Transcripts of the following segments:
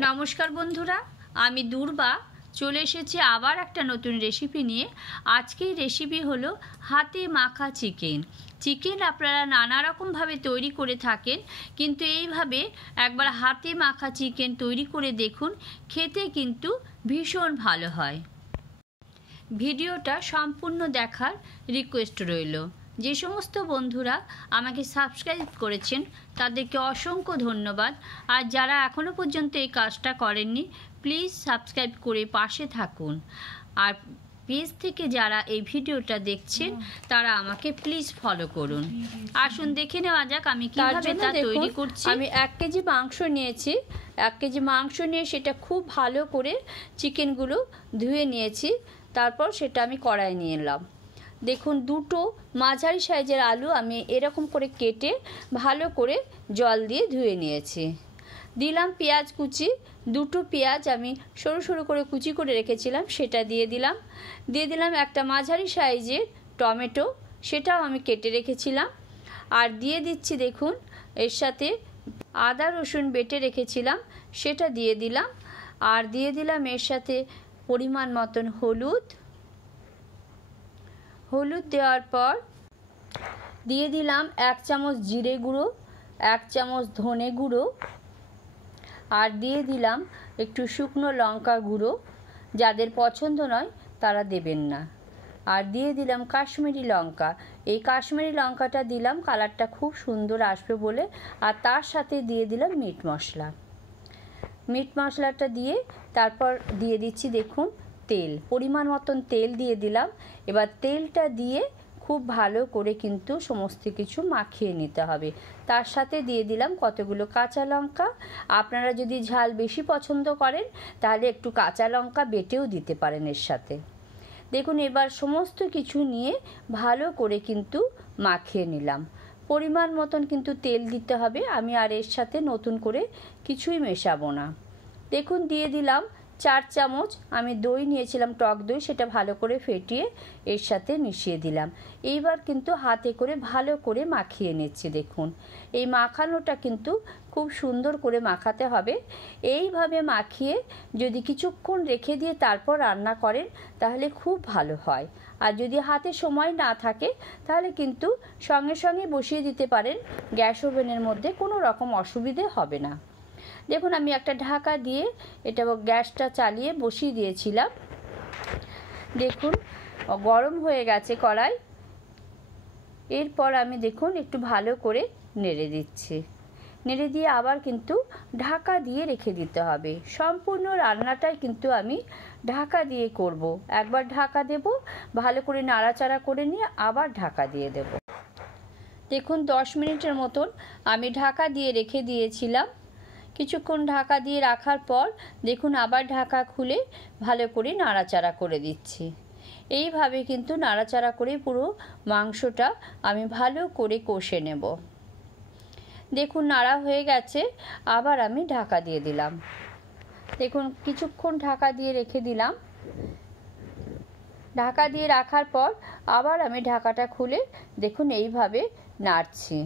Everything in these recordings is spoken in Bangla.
नमस्कार बंधुरा आमी दुर्बा चले एसेছি আবার একটা নতুন রেসিপি নিয়ে। আজকের রেসিপি হলো হাতে মাখা চিকেন। চিকেন আপনারা নানা রকম ভাবে তৈরি করে থাকেন, কিন্তু এইভাবে একবার হাতে মাখা চিকেন তৈরি করে দেখুন, খেতে কিন্তু ভীষণ ভালো হয়। ভিডিওটা সম্পূর্ণ দেখার রিকোয়েস্ট রইল। যে সমস্ত বন্ধুরা আমাকে সাবস্ক্রাইব করেছেন তাদেরকে অসংখ্য ধন্যবাদ, আর যারা এখনো পর্যন্ত এই কাজটা করেননি প্লিজ সাবস্ক্রাইব করে পাশে থাকুন। আর পেজ থেকে যারা এই ভিডিওটা দেখছেন তারা আমাকে প্লিজ ফলো করুন। আসুন দেখে নেওয়া যাক আমি কিভাবে তা তৈরি করছি। আমি 1 কেজি মাংস নিয়েছি। 1 কেজি মাংস নিয়ে সেটা খুব ভালো করে চিকেনগুলো ধুয়ে নিয়েছি। তারপর সেটা আমি কড়াই নিয়ে এলাম। দেখুন দুটো মাঝারি সাইজের আলু আমি এরকম করে কেটে ভালো করে জল দিয়ে ধুয়ে নিয়েছি। দিলাম পেঁয়াজ কুচি, দুটো পেঁয়াজ আমি সরু সরু করে কুচি করে রেখেছিলাম সেটা দিয়ে দিলাম একটা মাঝারি সাইজের টমেটো, সেটাও আমি কেটে রেখেছিলাম। আর দিয়ে দিচ্ছি দেখুন এর সাথে আদা রসুন বেটে রেখেছিলাম সেটা দিয়ে দিলাম। আর দিয়ে দিলাম এর সাথে পরিমাণ মতন হলুদ দেওয়ার পর দিয়ে দিলাম 1 চামচ জিরে গুঁড়ো, 1 চামচ ধনে গুঁড়ো, আর দিয়ে দিলাম একটু শুকনো লঙ্কা গুঁড়ো। যাদের পছন্দ নয় তারা দেবেন না। আর দিয়ে দিলাম কাশ্মীরি লঙ্কা। এই কাশ্মীরি লঙ্কাটা দিলাম কালারটা খুব সুন্দর আসবে বলে। আর তার সাথে দিয়ে দিলাম মিট মশলাটা দিয়ে তারপর দিয়ে দিচ্ছি দেখুন তেল, পরিমাণ মতন তেল দিয়ে দিলাম। এবার তেলটা দিয়ে খুব ভালো করে কিন্তু সমস্ত কিছু মাখিয়ে নিতে হবে। তার সাথে দিয়ে দিলাম কতগুলো কাঁচা লঙ্কা। আপনারা যদি ঝাল বেশি পছন্দ করেন তাহলে একটু কাঁচা লঙ্কা বেটেও দিতে পারেন এর সাথে। দেখুন এবার সমস্ত কিছু নিয়ে ভালো করে কিন্তু মাখিয়ে নিলাম। পরিমাণ মতন কিন্তু তেল দিতে হবে। আমি আর এর সাথে নতুন করে কিছুই মেশাবো না। দেখুন দিয়ে দিলাম 4 চামচ আমি দই নিয়েছিলাম, টক দই, সেটা ভালো করে ফেটিয়ে এর সাথে মিশিয়ে দিলাম। এইবার কিন্তু হাতে করে ভালো করে মাখিয়ে নিচ্ছি। দেখুন এই মাখানোটা কিন্তু খুব সুন্দর করে মাখাতে হবে। এইভাবে মাখিয়ে যদি কিছুক্ষণ রেখে দিয়ে তারপর রান্না করেন তাহলে খুব ভালো হয়। আর যদি হাতে সময় না থাকে তাহলে কিন্তু সঙ্গে সঙ্গে বসিয়ে দিতে পারেন গ্যাস ওভেনের মধ্যে, কোনো রকম অসুবিধে হবে না। দেখুন আমি একটা ঢাকা দিয়ে এটা গ্যাসটা চালিয়ে বসিয়ে দিয়েছিলাম। দেখুন গরম হয়ে গেছে কড়াই। এরপর আমি দেখুন একটু ভালো করে নেড়ে দিচ্ছি। নেড়ে দিয়ে আবার কিন্তু ঢাকা দিয়ে রেখে দিতে হবে। সম্পূর্ণ রান্নাটাই কিন্তু আমি ঢাকা দিয়ে করব। একবার ঢাকা দেব, ভালো করে নাড়াচাড়া করে নিয়ে আবার ঢাকা দিয়ে দেব। দেখুন 10 মিনিটের মতন আমি ঢাকা দিয়ে রেখে দিয়েছিলাম। কিছুক্ষণ ঢাকা দিয়ে রাখার পর দেখুন আবার ঢাকা খুলে ভালো করে নাড়াচাড়া করে দিচ্ছি। এইভাবে কিন্তু নাড়াচাড়া করে পুরো মাংসটা আমি ভালো করে কষে নেব। দেখুন নাড়া হয়ে গেছে, আবার আমি ঢাকা দিয়ে দিলাম। দেখুন কিছুক্ষণ ঢাকা দিয়ে রেখে দিলাম। ঢাকা দিয়ে রাখার পর আবার আমি ঢাকাটা খুলে দেখুন এইভাবে নাড়ছি।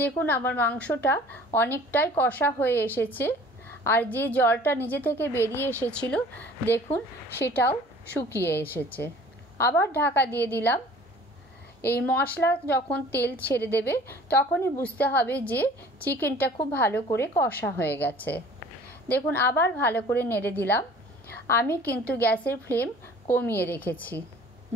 দেখুন আমার মাংসটা অনেকটাই কষা হয়ে এসেছে, আর যে জলটা নিজে থেকে বেরিয়ে এসেছিল দেখুন সেটাও শুকিয়ে এসেছে। আবার ঢাকা দিয়ে দিলাম। এই মশলা যখন তেল ছেড়ে দেবে তখনই বুঝতে হবে যে চিকেনটা খুব ভালো করে কষা হয়ে গেছে। দেখুন আবার ভালো করে নেড়ে দিলাম। আমি কিন্তু গ্যাসের ফ্লেম কমিয়ে রেখেছি,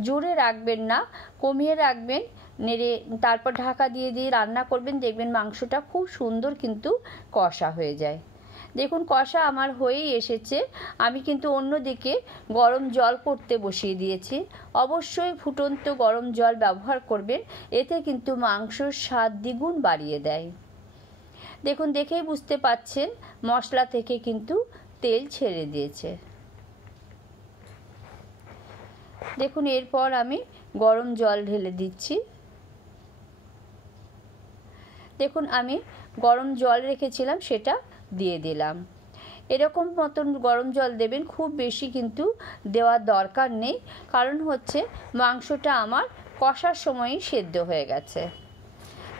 জোরে রাখবেন না, কমিয়ে রাখবেন। নেড়ে তারপর ঢাকা দিয়ে রান্না করবেন, দেখবেন মাংসটা খুব সুন্দর কিন্তু কষা হয়ে যায়। দেখুন কষা আমার হয়েই এসেছে। আমি কিন্তু অন্যদিকে গরম জল করতে বসিয়ে দিয়েছি। অবশ্যই ফুটন্ত গরম জল ব্যবহার করবেন, এতে কিন্তু মাংসর স্বাদ দ্বিগুণ বাড়িয়ে দেয়। দেখুন দেখেই বুঝতে পাচ্ছেন মশলা থেকে কিন্তু তেল ছেড়ে দিয়েছে। দেখুন এরপর আমি গরম জল ঢেলে দিচ্ছি। দেখুন আমি গরম জল রেখেছিলাম সেটা দিয়ে দিলাম। এরকম মতন গরম জল দেবেন, খুব বেশি কিন্তু দেওয়ার দরকার নেই, কারণ হচ্ছে মাংসটা আমার কষার সময়ই সেদ্ধ হয়ে গেছে।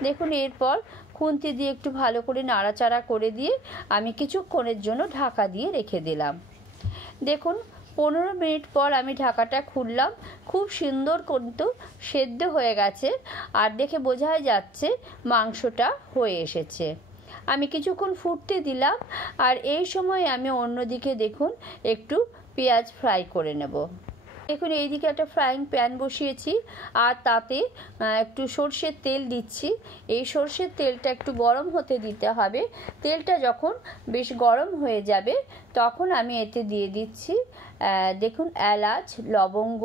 দেখুন এরপর খুন্তি দিয়ে একটু ভালো করে নাড়াচাড়া করে দিয়ে আমি কিছুক্ষণের জন্য ঢাকা দিয়ে রেখে দিলাম। দেখুন 15 মিনিট পর আমি ঢাকাটা খুললাম। খুব সুন্দর কিন্তু সেদ্ধ হয়ে গেছে, আর দেখে বোঝাই যাচ্ছে মাংসটা হয়ে এসেছে। আমি কিছুক্ষণ ফুটতে দিলাম, আর এই সময় আমি অন্যদিকে দেখুন একটু পেঁয়াজ ফ্রাই করে নেব। দেখুন এইদিকে একটা ফ্রাইং প্যান বসিয়েছি, আর তাতে একটু সর্ষের তেল দিচ্ছি। এই সর্ষের তেলটা একটু গরম হতে দিতে হবে। তেলটা যখন বেশ গরম হয়ে যাবে তখন আমি এতে দিয়ে দিচ্ছি দেখুন এলাচ, লবঙ্গ,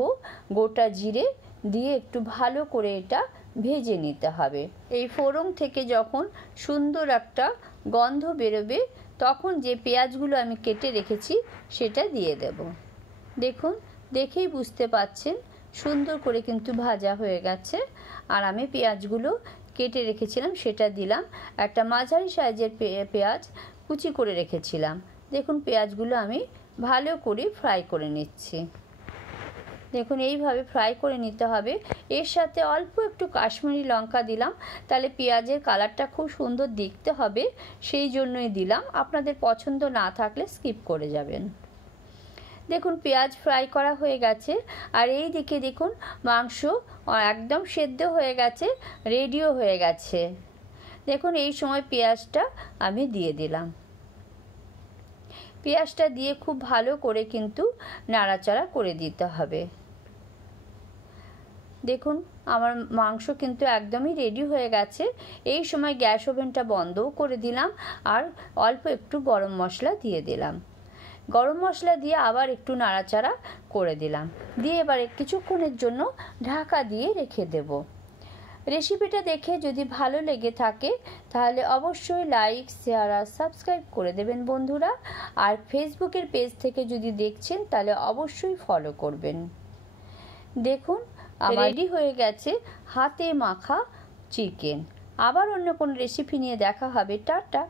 গোটা জিরে দিয়ে একটু ভালো করে এটা ভেজে নিতে হবে। এই ফোড়ন থেকে যখন সুন্দর একটা গন্ধ বেরোবে তখন যে পেঁয়াজগুলো আমি কেটে রেখেছি সেটা দিয়ে দেব। দেখুন দেখেই বুঝতে পাচ্ছেন সুন্দর করে কিন্তু ভাজা হয়ে গেছে, আর আমি পেঁয়াজগুলো কেটে রেখেছিলাম সেটা দিলাম। একটা মাঝারি সাইজের পেঁয়াজ কুচি করে রেখেছিলাম। দেখুন পেঁয়াজগুলো আমি ভালো করে ফ্রাই করে নিচ্ছি। দেখুন এইভাবে ফ্রাই করে নিতে হবে। এর সাথে অল্প একটু কাশ্মীরি লঙ্কা দিলাম, তাহলে পেঁয়াজের কালারটা খুব সুন্দর দেখতে হবে, সেই জন্যই দিলাম। আপনাদের পছন্দ না থাকলে স্কিপ করে যাবেন। দেখুন পেঁয়াজ ফ্রাই করা হয়ে গেছে, আর এই দিকে দেখুন মাংস একদম সেদ্ধ হয়ে গেছে, রেডিও হয়ে গেছে। দেখুন এই সময় পেঁয়াজটা আমি দিয়ে দিলাম। পেঁয়াজটা দিয়ে খুব ভালো করে কিন্তু নাড়াচাড়া করে দিতে হবে। দেখুন আমার মাংস কিন্তু একদমই রেডি হয়ে গেছে। এই সময় গ্যাস ওভেনটা বন্ধও করে দিলাম, আর অল্প একটু গরম মশলা দিয়ে দিলাম। গরম মশলা দিয়ে আবার একটু নাড়াচাড়া করে দিলাম, দিয়ে এবারে কিছুক্ষণের জন্য ঢাকা দিয়ে রেখে দেব। রেসিপিটা দেখে যদি ভালো লেগে থাকে তাহলে অবশ্যই লাইক, শেয়ার আর সাবস্ক্রাইব করে দেবেন বন্ধুরা। আর ফেসবুকের পেজ থেকে যদি দেখছেন তাহলে অবশ্যই ফলো করবেন। দেখুন আমার রেডি হয়ে গেছে হাতে মাখা চিকেন। আবার অন্য কোনো রেসিপি নিয়ে দেখা হবে। টাটা।